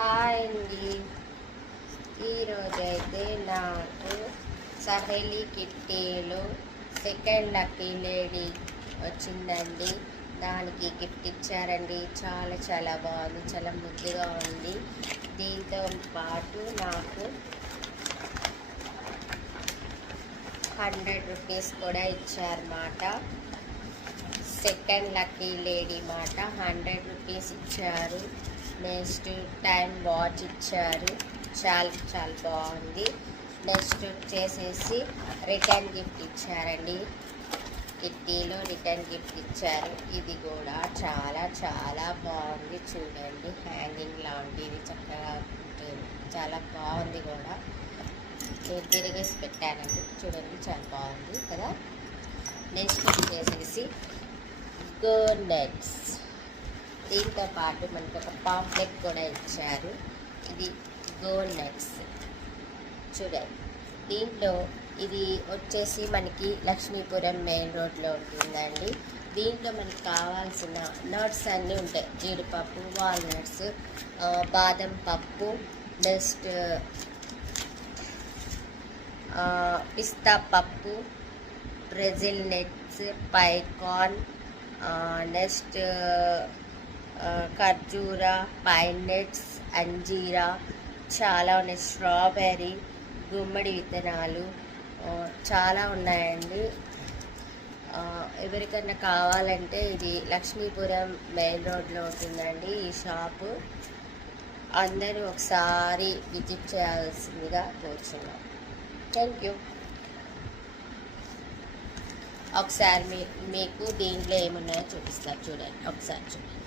Hi అండి. ఈరోజైతే నాకు సహేలీ కిట్టీలో సెకండ్ లక్కీ లేడీ వచ్చిందండి. దానికి గిఫ్ట్ ఇచ్చారండి. చాలా చాలా బాగుంది, చాలా ముద్దుగా ఉంది. దీంతో పాటు నాకు 100 రూపీస్ కూడా ఇచ్చారన్నమాట. సెకండ్ లక్కీ లేడీ మాట 100 రూపీస్ ఇచ్చారు. నెక్స్ట్ టైం వాచ్ ఇచ్చారు. చాలా చాలా బాగుంది. నెక్స్ట్ వచ్చేసేసి రిటర్న్ గిఫ్ట్ ఇచ్చారండి. కిట్టీలో రిటర్న్ గిఫ్ట్ ఇచ్చారు. ఇది కూడా చాలా చాలా బాగుంది. చూడండి, హ్యాంగింగ్ లాంటిది చక్కగా ఉంటుంది. చాలా బాగుంది కూడా. నేను తిరిగేసి పెట్టానండి. చూడండి, చాలా బాగుంది కదా. నెక్స్ట్ వచ్చేసేసి గో నెట్స్. దీంతో పాటు మనకు ఒక పాంప్లెట్ కూడా ఇచ్చారు. ఇది గో నెట్స్ చూడండి. దీంట్లో ఇది వచ్చేసి మనకి లక్ష్మీపురం మెయిన్ రోడ్లో ఉంటుందండి. దీంట్లో మనకి కావాల్సిన నట్స్ అన్నీ ఉంటాయి. జీడిపప్పు, వాల్నట్స్, బాదం పప్పు, నెక్స్ట్ పిస్తా పప్పు, బ్రెజిల్ నట్స్, పైకాన్, నెక్స్ట్ ఖర్జూరా, పైన్ నట్స్, అంజీరా, చాలా ఉన్నాయి. స్ట్రాబెర్రీ, గుమ్మడి విత్తనాలు చాలా ఉన్నాయండి. ఎవరికన్నా కావాలంటే ఇది లక్ష్మీపురం మెయిన్ రోడ్లో ఉంటుందండి ఈ షాపు. అందరూ ఒకసారి విజిట్ చేయాల్సిందిగా కోరుచున్నాం. Thank you. ఒకసారి మీకు దీంట్లో ఏమున్నాయో చూపిస్తారు చూడండి. ఒకసారి చూడండి.